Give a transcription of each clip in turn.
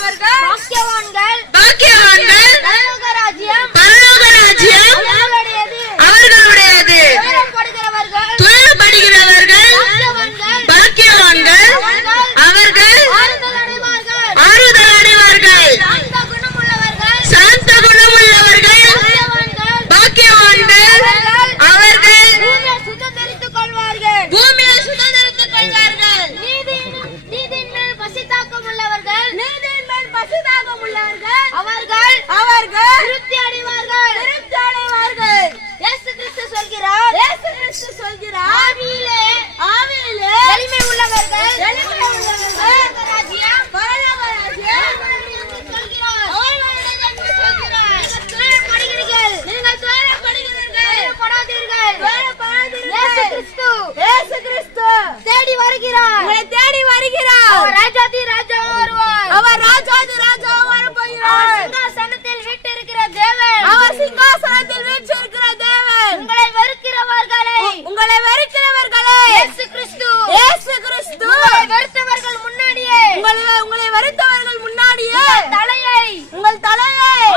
ಬೇಡ ಅವರ್ಗ அவர்கள் அவர்கள் திருப்தி அடைவார்கள். முன்னாடியே தலையை. உங்கள் தலையை.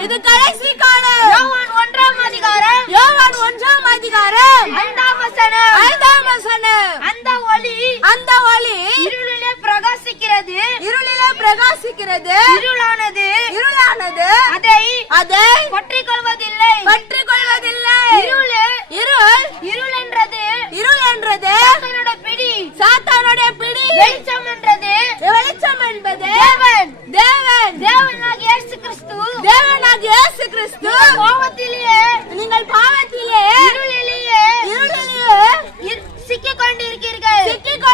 இது கடைசி ஒன்றாம் அதிகாரம். ஒன்றாம் அதிகாரம். ஐந்தாம் வசனம். ஐந்தாம் வசனம். அந்த ஒளி அந்த ஒளி இருளிலே பிரகாசிக்கிறது. இருளிலே பிரகாசிக்கிறது. இருளானது. இருளானது. அதை அதை பற்றிக் கொள்வது கர்த்தராக கிறிஸ்து கோபத்திலேயே நீங்கள் பாவத்திலே இருளிலேயே சிக்கிக் கொண்டிருக்கிறீர்கள் சிக்கிக்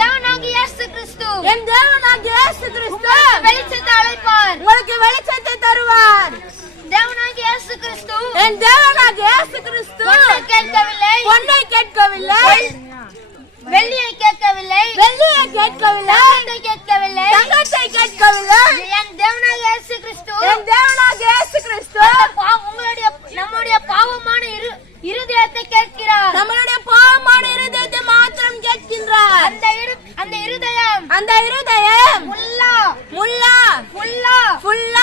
தேவனாக இயேசு கிறிஸ்து என் தேவனாக இயேசு கிறிஸ்து வெளிச்சத்தை அழைப்பார். உங்களுக்கு வெளிச்சத்தை தருவார். தேவனாக இயேசு கிறிஸ்து என் தேவனாக கிறிஸ்து கேட்கவில்லை. பொண்ணை கேட்கவில்லை. வெள்ளியை கேட்கவில்லை. வெள்ளியை கேட்கவில்லை. தங்கத்தை கேட்கவில்லை. கேட்கவில்லை. 몰라.